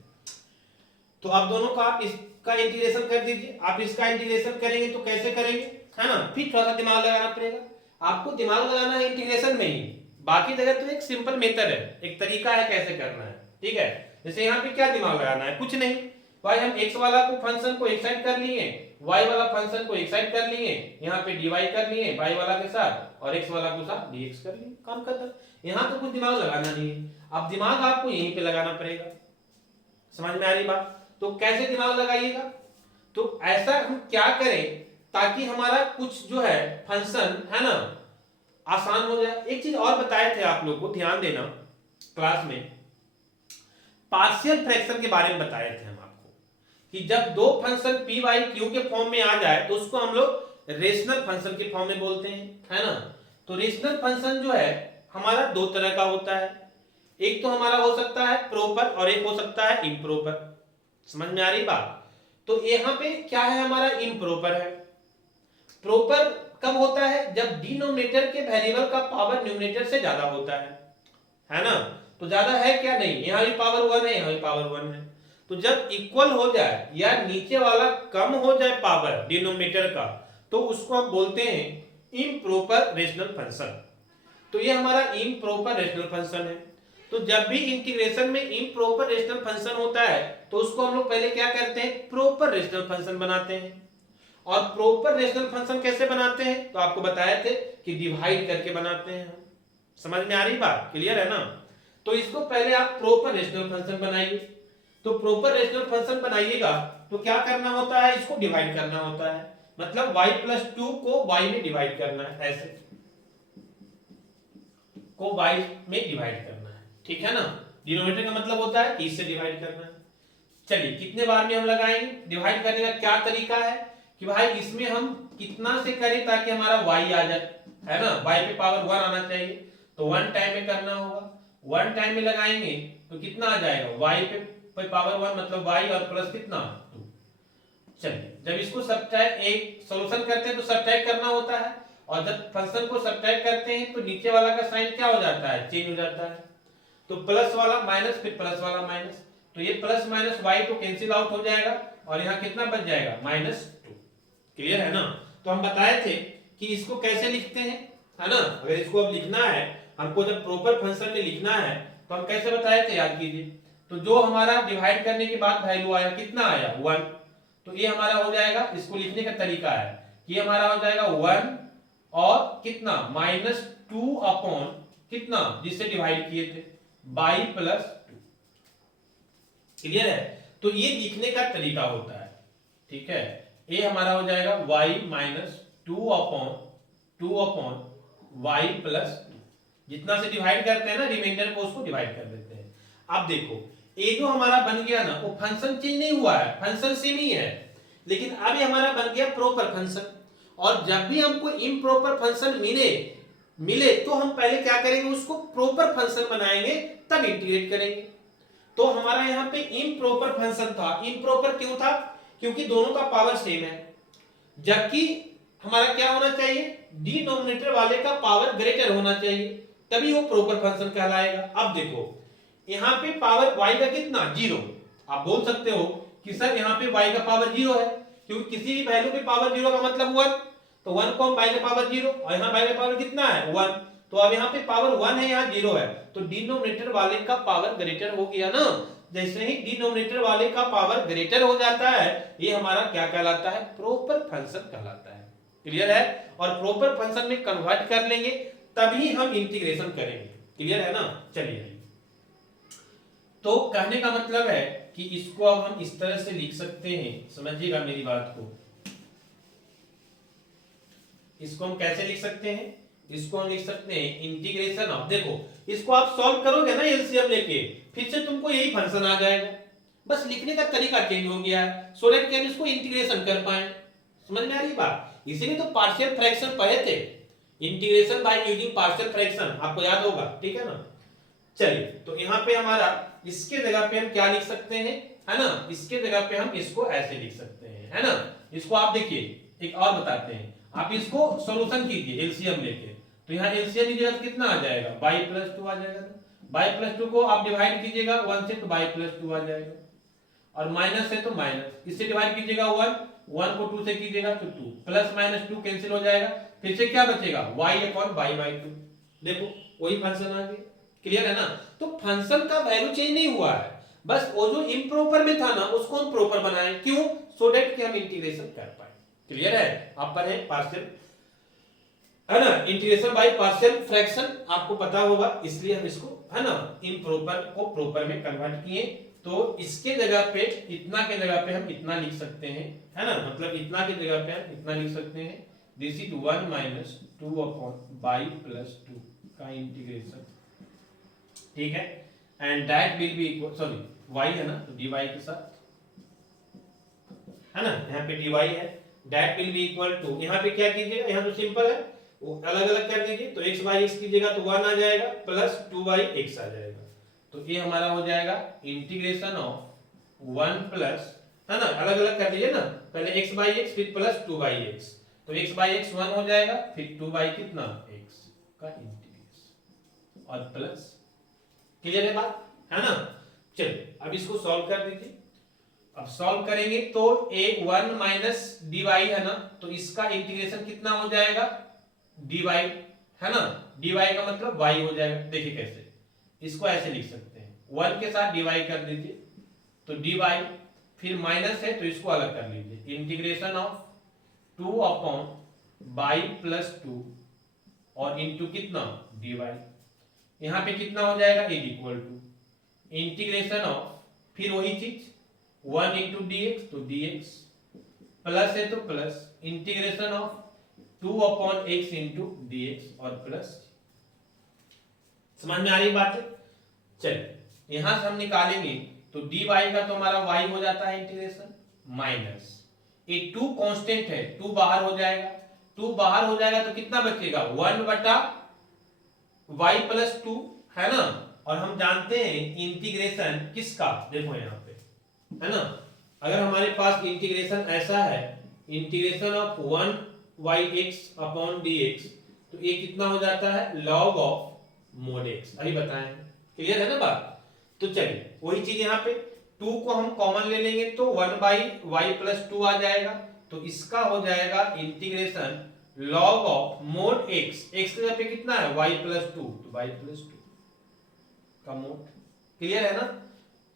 तो आप दोनों का, आप इसका इंटीग्रेशन कर दीजिए, आप इसका इंटीग्रेशन करेंगे तो कैसे करेंगे, है ना, फिर थोड़ा सा दिमाग लगाना पड़ेगा आपको, दिमाग लगाना है इंटीग्रेशन में ही, बाकी जगह तो एक सिंपल मेथड है, एक तरीका है कैसे करना है, ठीक है। जैसे यहाँ पे क्या दिमाग लगाना है, कुछ नहीं, भाई हम x वाला को फंक्शन को एक साइड कर लिए, y वाला फंक्शन को एक साइड कर लिए, यहाँ पे dy कर लिए y वाला के साथ, और x वाला को साथ dx कर लिए, काम खत्म। यहाँ तो कुछ दिमाग लगाना नहीं है, अब दिमाग आपको यहीं पे लगाना पड़ेगा, समझ में आ रही बात। तो कैसे दिमाग लगाइएगा, तो ऐसा हम क्या करें ताकि हमारा कुछ जो है फंक्शन है ना आसान हो जाए। एक चीज और बताए थे आप लोग को, ध्यान देना, क्लास में पार्शियल फ्रैक्शन के बारे में बताए थे हम आपको कि जब दो फंक्शन पी वाई क्यू के फॉर्म में आ जाए तो उसको हम लोग रेशनल फंक्शन के फॉर्म में बोलते हैं, है ना। तो रेशनल फंक्शन जो है हमारा दो तरह का होता है, एक तो हमारा हो सकता है प्रॉपर और एक हो सकता है इम्प्रॉपर। समझ में आ रही बात। तो यहाँ पे क्या है, हमारा इम्प्रॉपर है। प्रॉपर कब होता है, जब डिनोमिनेटर के वेरिएबल का पावर न्यूमरेटर से ज्यादा होता है ना। तो ज्यादा है क्या, नहीं, यहाँ भी पावर 1 है, यहाँ भी पावर 1 है। तो जब इक्वल हो जाए या नीचे वाला कम हो जाए पावर डिनोमिनेटर का, तो उसको हम बोलते हैं इम्प्रॉपर रेशनल फंक्शन। तो ये हमारा इम्प्रॉपर रेशनल फंक्शन है। तो जब भी इंटीग्रेशन में इम्प्रॉपर रेशनल फंक्शन होता है तो उसको हम लोग पहले क्या करते हैं, प्रॉपर रेशनल फंक्शन बनाते हैं। और प्रॉपर रेशनल फंक्शन कैसे बनाते हैं, तो आपको बताए थे कि डिवाइड करके बनाते हैं। समझ में आ रही बात, क्लियर है ना। तो इसको पहले आप प्रॉपर रेशनल फंक्शन बनाइए। तो प्रॉपर रेशनल फंक्शन बनाइएगा तो क्या करना होता है, इसको डिवाइड करना होता है, मतलब y+2 को y में डिवाइड करना है, ऐसे को y में डिवाइड करना है, ठीक है ना। डिनोमिनेटर का मतलब होता है कि इससे डिवाइड करना है। चलिए कितने बार में हम लगाएंगे, डिवाइड करने का क्या तरीका है कि भाई इसमें हम कितना से करें ताकि हमारा y आ जाए, है ना, y पे पावर 1 आना चाहिए। तो 1 टाइम में करना होगा, 1 टाइम में लगाएंगे तो कितना आ जाएगा, y पे पावर 1 मतलब y और प्लस कितना 2। चलिए जब इसको सब्ट्रैक्ट एक सॉल्यूशन करते हैं तो सब्ट्रैक्ट करना होता है, और जब फंक्शन को सब्ट्रैक्ट करते हैं तो नीचे वाला का साइन क्या हो जाता है, चेंज हो जाता है। तो प्लस वाला माइनस, फिर प्लस वाला माइनस, तो ये प्लस माइनस y तो कैंसिल आउट हो जाएगा और यहाँ कितना बच जाएगा, -2। क्लियर है ना। तो हम बताए थे कि इसको कैसे लिखते हैं, है ना। अगर इसको अब लिखना है हमको, जब प्रॉपर फंक्शन में लिखना है तो हम कैसे बताए थे, याद कीजिए। तो जो हमारा डिवाइड करने के बाद वैल्यू आया, कितना आया 1, तो ये हमारा हो जाएगा, इसको लिखने का तरीका है कि हमारा हो जाएगा 1 और कितना -2 अपॉन कितना जिससे डिवाइड किए थे y+2। क्लियर है। तो ये लिखने का तरीका होता है, ठीक है। ये हमारा हो जाएगा y-2 अपॉन y+2। जितना से डिवाइड करते हैं ना रिमाइंडर को, उसको डिवाइड कर देते हैं। अब देखो ये जो हमारा बन गया ना, वो फंक्शन चेंज नहीं हुआ है, फंक्शन सेम ही है, लेकिन अब ये हमारा बन गया प्रॉपर फंक्शन। और जब भी हमको इम्प्रॉपर फंक्शन मिले तो हम पहले क्या करेंगे, उसको प्रॉपर फंक्शन बनाएंगे, तब इंटीग्रेट करेंगे। तो हमारा यहाँ पे इम्प्रॉपर फंक्शन था। इम्प्रॉपर क्यों था, क्योंकि दोनों का पावर सेम है, जबकि हमारा क्या होना चाहिए, डिनोमिनेटर वाले का पावर ग्रेटर होना चाहिए, तभी वो प्रॉपर फंक्शन कहलाएगा। अब देखो यहाँ पे पावर y का कितना 0, आप बोल सकते हो कि सर यहाँ पे y का पावर 0 है, क्योंकि किसी भी वैल्यू पे पावर 0 का मतलब 1, तो 1 को हम y का पावर 0, और यहाँ y का पावर कितना है 1, तो अब यहाँ पे पावर 1 है, यहाँ 0 है, तो डिनोमिनेटर वाले का पावर ग्रेटर हो गया ना। जैसे ही डिनोमिनेटर वाले का पावर ग्रेटर हो जाता है, ये हमारा क्या कहलाता है, प्रॉपर फंक्शन कहलाता है। क्लियर है। और प्रॉपर फंक्शन में कन्वर्ट कर लेंगे तभी हम इंटीग्रेशन करेंगे। क्लियर है ना। चलिए, तो कहने का मतलब है कि इसको अब हम इस तरह से लिख सकते हैं, समझिएगा मेरी बात को। इसको हम कैसे लिख सकते हैं, इसको हम लिख सकते हैं इंटीग्रेशन ऑफ, देखो इसको आप सॉल्व करोगे ना एलसीएम लेके, फिर से तुमको यही फंक्शन आ जाएगा, बस लिखने का तरीका चेंज हो गया है, सो दैट कि हम इसको इंटीग्रेशन कर पाए। समझ में आ रही बात। इसीलिए तो पार्शियल फ्रैक्शन पढ़े थे, integration by using partial fraction, आपको याद होगा, ठीक है ना। चलिए, तो यहाँ पे हमारा इसके जगह पे हम क्या लिख सकते हैं, है ना, इसके जगह पे हम इसको ऐसे लिख सकते हैं, है ना। इसको आप देखिए, एक और बताते हैं, आप इसको सॉल्यूशन कीजिए एलसीएम लेके, तो यहाँ एलसीएम लीजिएगा तो कितना आ जाएगा, y+2 आ जाएगा। y+2 को आप डिवाइड कीजिएगा 1 से तो y+2 आ जाएगा, और माइनस है तो माइनस, इससे डिवाइड कीजिएगा 1 को 2 से कीजिएगा तो 2, प्लस माइनस 2 कैंसिल हो जाएगा, फिर से क्या बचेगा y/y/2। देखो वही फंक्शन आ गया। क्लियर है ना। तो फंक्शन का वैल्यू चेंज नहीं हुआ है, बस वो जो इम्प्रॉपर में था ना उसको हम प्रॉपर बनाए, क्यों, सो दैट कि हम इंटीग्रेशन कर पाए। क्लियर है। आप पर है पार्शियल, है ना, इंटीग्रेशन बाय पार्शियल फ्रैक्शन आपको पता होगा, इसलिए हम इसको, है ना, इम्प्रॉपर को प्रॉपर में कन्वर्ट किए। तो इसके जगह पे इतना के जगह पे हम इतना लिख सकते हैं, है ना, मतलब इतना के जगह पे हम इतना लिख सकते हैं, this is 1 minus 2 upon y plus 2 का इंटीग्रेशन, ठीक है, and that will be equal, sorry y है ना, तो dy के साथ, है ना, यहाँ पे dy है, that will be equal to, यहाँ पे क्या कीजिएगा, यहाँ तो सिंपल है, वो अलग अलग कर दीजिए, तो x बाई x कीजिएगा तो 1 आ जाएगा प्लस 2 बाई x आ जाएगा, तो ये हमारा हो जाएगा इंटीग्रेशन ऑफ 1 प्लस, है ना, अलग अलग कर दीजिए ना, पहले x बाई x फिर प्लस 2 बाई x, तो x बाई x 1 हो जाएगा, फिर 2 बाई कितना x का इंटीग्रेशन और प्लस, क्लियर है बात, है ना। चलिए अब इसको सॉल्व कर दीजिए, अब सॉल्व करेंगे तो a 1 माइनस dy है ना, तो इसका इंटीग्रेशन कितना हो जाएगा dy, है ना, dy का मतलब y हो जाएगा, देखिए कैसे, इसको ऐसे लिख सकते हैं, 1 के साथ डिवाइड कर दीजिए तो dy, फिर माइनस है तो इसको अलग कर लीजिए, integration of 2 upon y plus 2 और इंटू कितना dy, यहाँ पे कितना हो जाएगा is equal to integration of, फिर वही चीज 1 इंटू dx तो dx, प्लस है तो plus integration of 2 upon x into dx और प्लस, समझ में आ रही बात है। चलिए यहां से हम निकालेंगे तो dy का तो हमारा y हो जाता है इंटीग्रेशन, माइनस ये 2 कांस्टेंट है, 2 बाहर हो जाएगा, 2 बाहर हो जाएगा तो कितना बचेगा 1 बटा y प्लस 2, है ना, और हम जानते हैं इंटीग्रेशन किसका, देखो यहाँ पे, है ना, अगर हमारे पास इंटीग्रेशन ऐसा है, इंटीग्रेशन ऑफ 1 अपॉन dx, तो ये कितना हो जाता है log ऑफ mod x, अभी बताएं, क्लियर है ना बात। तो चलिए वही चीज यहाँ पे 2 को हम कॉमन ले लेंगे तो 1 बाई वाई प्लस 2 आ जाएगा, तो इसका हो जाएगा integration log of mod x, x के जगह पे कितना है y प्लस 2, तो y प्लस 2 का mod, क्लियर है ना।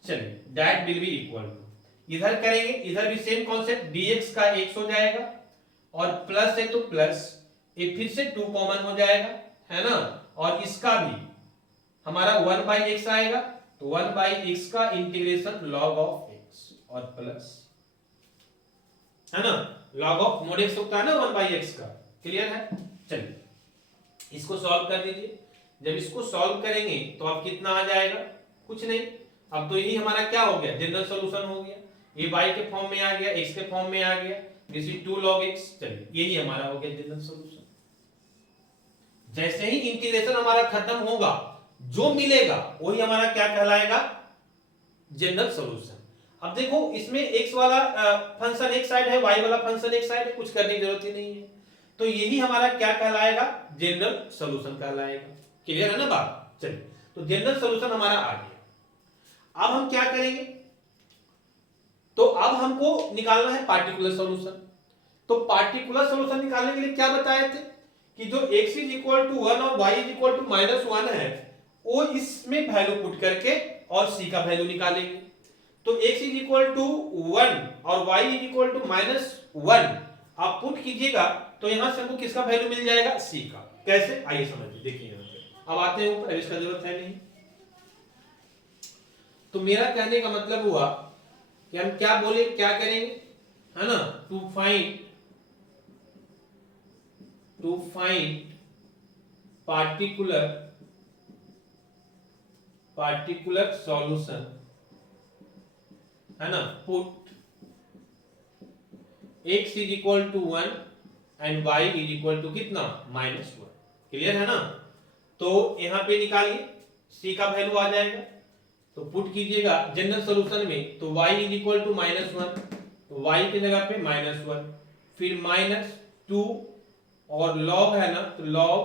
चलिए that will be equal to, इधर करेंगे, इधर भी सेम कॉन्सेप्ट, dx का x हो जाएगा और प्लस है तो प्लस, ये फिर से 2 कॉमन हो जाएगा, है ना, और इसका भी हमारा 1 बाई x आएगा, तो 1 बाई x का इंटीग्रेशन log ऑफ x और प्लस, है ना, log ऑफ mod x होता है ना 1 बाई x का, क्लियर है। चलिए इसको सॉल्व कर दीजिए, जब इसको सॉल्व करेंगे तो अब कितना आ जाएगा, कुछ नहीं, अब तो यही हमारा क्या हो गया जनरल सॉल्यूशन हो गया, ये y के फॉर्म में आ गया, x के फॉर्म में आ गया, दिस इज 2 log x, चलिए यही हमारा हो गया जनरल सॉल्यूशन। जैसे ही इंटीग्रेशन हमारा खत्म होगा, जो मिलेगा वही हमारा क्या कहलाएगा जनरल सॉल्यूशन। अब देखो इसमें x वाला फंक्शन एक साइड है, y वाला फंक्शन एक साइड है, कुछ करने की जरूरत ही नहीं है, तो यही हमारा क्या कहलाएगा जनरल सॉल्यूशन कहलाएगा, क्लियर है ना बात। चलिए तो जनरल सॉल्यूशन हमारा आ गया, अब हम क्या करेंगे, तो अब हमको निकालना है पार्टिकुलर सॉल्यूशन। तो पार्टिकुलर सॉल्यूशन निकालने के लिए क्या बताए थे कि जो x इज इक्वल टू 1 और y इज इक्वल टू -1 है, वो इसमें वैल्यू पुट करके और c का वैल्यू निकालेंगे। तो x इज इक्वल टू 1 और y इज इक्वल टू -1 आप पुट कीजिएगा तो यहां से हमको किसका वैल्यू मिल जाएगा c का, कैसे आइए समझिए, देखिए यहां पे अब आते हैं ऊपर, इसका जरूरत है नहीं। तो मेरा कहने का मतलब हुआ कि हम क्या बोले, क्या करेंगे, है ना, टू फाइंड पार्टिकुलर सॉल्यूशन, है ना, put x is equal to 1 and y is equal to कितना -1, क्लियर है ना। तो यहां पे निकालिए c का वैल्यू आ जाएगा, तो पुट कीजिएगा जनरल सॉल्यूशन में, तो y इज इक्वल टू -1, तो y की जगह पे -1, फिर -2 और log है ना, तो log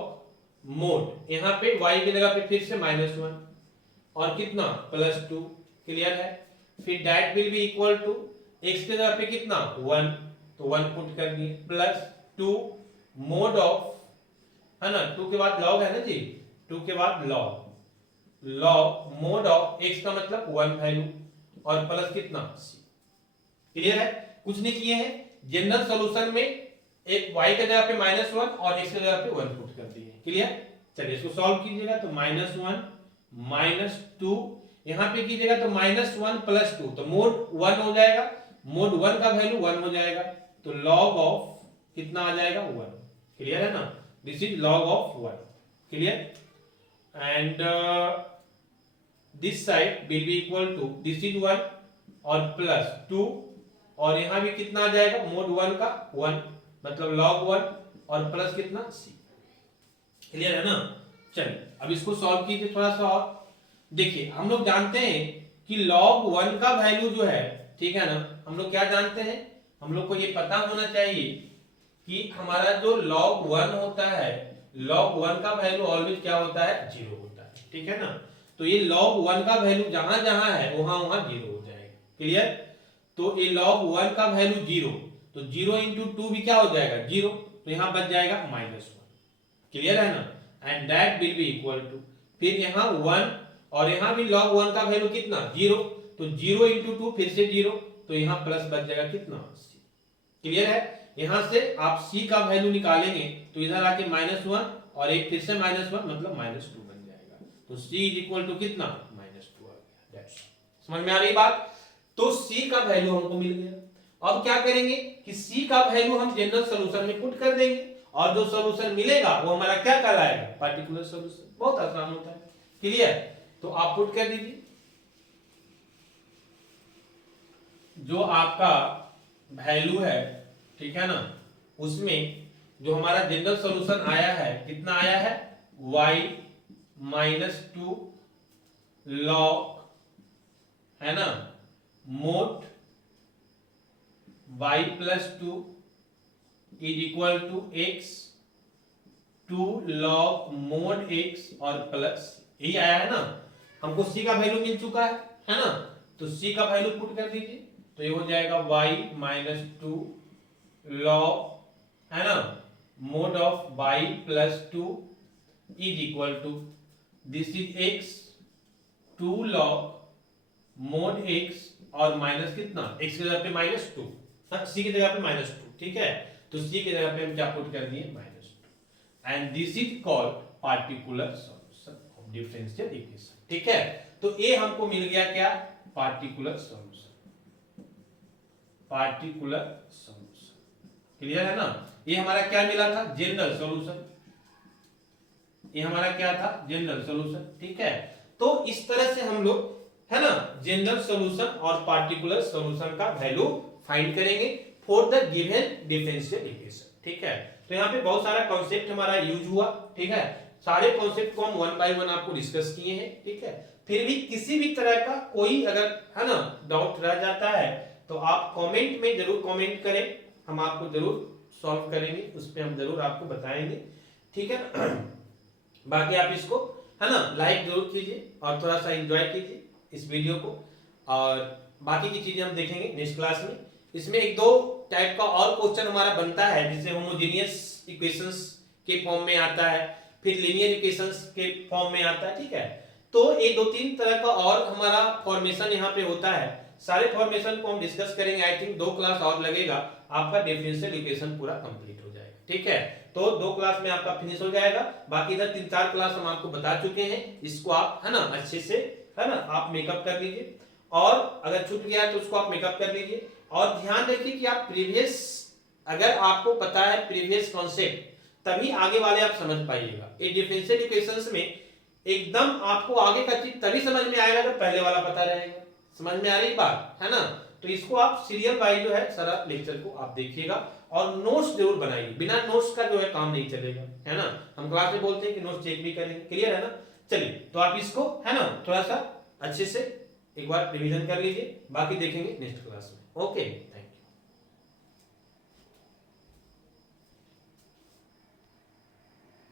mod, यहाँ पे y की जगह पे फिर से -1 और कितना +2, क्लियर है। फिर that will be equal to x की जगह पे कितना 1, तो 1 पुट कर दिए, +2 mod ऑफ, है ना, 2 के बाद log है ना जी, 2 के बाद log mod ऑफ x का मतलब 1 वैल्यू और प्लस कितना c, क्लियर है। कुछ नहीं किए हैं, जनरल सॉल्यूशन में एक y के जगह पे -1 और x के जगह पे 1 पुट कर दिए, क्लियर। चलिए इसको सॉल्व कीजिएगा तो -1 -2 यहाँ पे कीजिएगा तो -1 + 2 तो mod 1 हो जाएगा, mod 1 का वैल्यू 1 हो जाएगा, तो log ऑफ कितना आ जाएगा 1। क्लियर है ना, this is log of 1। Clear, and this side will be equal to this is 1 और +2 और यहाँ भी कितना आ जाएगा mod 1 का 1 मतलब log 1 और प्लस कितना c। क्लियर है ना। चलिए अब इसको सॉल्व कीजिए थोड़ा सा और देखिए, हम लोग जानते हैं कि log 1 का वैल्यू जो है, ठीक है ना, हम लोग क्या जानते हैं, हम लोग को ये पता होना चाहिए कि हमारा जो log 1 होता है, log 1 का वैल्यू ऑलवेज क्या होता है 0 होता है, ठीक है ना। तो ये log 1 का वैल्यू जहां जहां है वहां वहां 0 हो जाएगा। क्लियर, तो ये log 1 का वैल्यू 0, तो 0 × 2 भी क्या हो जाएगा 0, तो यहां बच जाएगा -1। क्लियर है ना, and that will be equal to, फिर यहाँ 1 और यहाँ भी log 1 का वैल्यू कितना 0, तो 0 × 2 फिर से 0, तो यहाँ प्लस बच जाएगा कितना c। क्लियर है, यहाँ से आप c का वैल्यू निकालेंगे तो इधर आके -1 और एक फिर से -1 मतलब -2 बन जाएगा, तो c = कितना -2 आ गया। समझ में आ रही बात, तो c का वैल्यू हमको मिल गया। अब क्या करेंगे कि c का वैल्यू हम जनरल सॉल्यूशन में पुट कर देंगे और जो सॉल्यूशन मिलेगा वो हमारा क्या कहलाएगा पार्टिकुलर सॉल्यूशन। बहुत आसान होता है। क्लियर, तो आप पुट कर दीजिए जो आपका वैल्यू है, ठीक है ना, उसमें जो हमारा जनरल सॉल्यूशन आया है कितना आया है y -2 log, है ना, mod y + 2 = x 2 log mod x और प्लस यही आया है ना। हमको c का वैल्यू मिल चुका है ना, तो c का वैल्यू पुट कर दीजिए, तो ये हो जाएगा y -2 log, है ना, mod of y + 2 = this is x 2 log mod x और माइनस कितना x की जगह पे -2, c की जगह पे -2, ठीक है, तो c की जगह पे हम क्या पुट कर दिए -2, and this is called particular solution of differential equation. ठीक है, तो ये हमको मिल गया क्या particular solution, particular solution. Clear है ना, ये हमारा क्या मिला था जनरल सॉल्यूशन, ये हमारा क्या था जनरल सॉल्यूशन। ठीक है, तो इस तरह से हम लोग, है ना, जनरल सॉल्यूशन और पार्टिकुलर सॉल्यूशन का वैल्यू फाइंड करेंगे for the given differential equation. ठीक है, तो यहाँ पे बहुत सारा कॉन्सेप्ट हमारा यूज हुआ। ठीक है, सारे कॉन्सेप्ट को हम 1 बाय 1 आपको डिस्कस किए हैं। ठीक है, फिर भी किसी भी तरह का कोई अगर, है ना, डाउट रह जाता है तो आप कमेंट में जरूर कमेंट करें, हम आपको जरूर सॉल्व करेंगे, उस पर हम जरूर आपको बताएंगे। ठीक है ना, बाकी आप इसको, है ना, लाइक जरूर कीजिए और थोड़ा सा एंजॉय कीजिए इस वीडियो को, और बाकी की चीजें हम देखेंगे नेक्स्ट क्लास में। इसमें एक दो टाइप का और क्वेश्चन हमारा बनता है, जैसे होमोजेनियस इक्वेशंस के फॉर्म में आता है, फिर लीनियर इक्वेशंस के फॉर्म में आता है। ठीक है, तो ये 2-3 तरह का और हमारा फॉर्मेशन यहाँ पे होता है, सारे फॉर्मेशन को हम डिस्कस करेंगे। आई थिंक 2 क्लास और लगेगा, आपका डिफरेंशियल इक्वेशन पूरा कंप्लीट हो जाएगा। ठीक है, तो 2 क्लास में आपका फिनिश हो जाएगा। बाकी इधर 3-4 क्लास हम आपको बता चुके हैं, इसको आप, है ना, अच्छे से, है ना, आप मेकअप कर लीजिए, और अगर छूट गया है तो उसको आप मेकअप कर लीजिए। और ध्यान रखिए कि आप प्रीवियस, अगर आपको पता है प्रीवियस कॉन्सेप्ट, तभी आगे वाले आप समझ पाइएगा। ये डिफरेंशियल इक्वेशंस में एकदम आपको आगे का चीज तभी समझ में आएगा जब पहले वाला पता रहेगा। समझ में आ रही बात, है ना, तो इसको आप सीरियल वाइज जो है सारा लेक्चर को आप देखिएगा और नोट्स जरूर बनाइए, बिना नोट्स का जो है काम नहीं चलेगा, है ना। हम क्लास में बोलते हैं कि नोट्स चेक भी करेंगे। क्लियर है ना, चलिए तो आप इसको, है ना, थोड़ा सा अच्छे से एक बार रिवीजन कर लीजिए, बाकी देखेंगे नेक्स्ट क्लास में। Okay, thank you.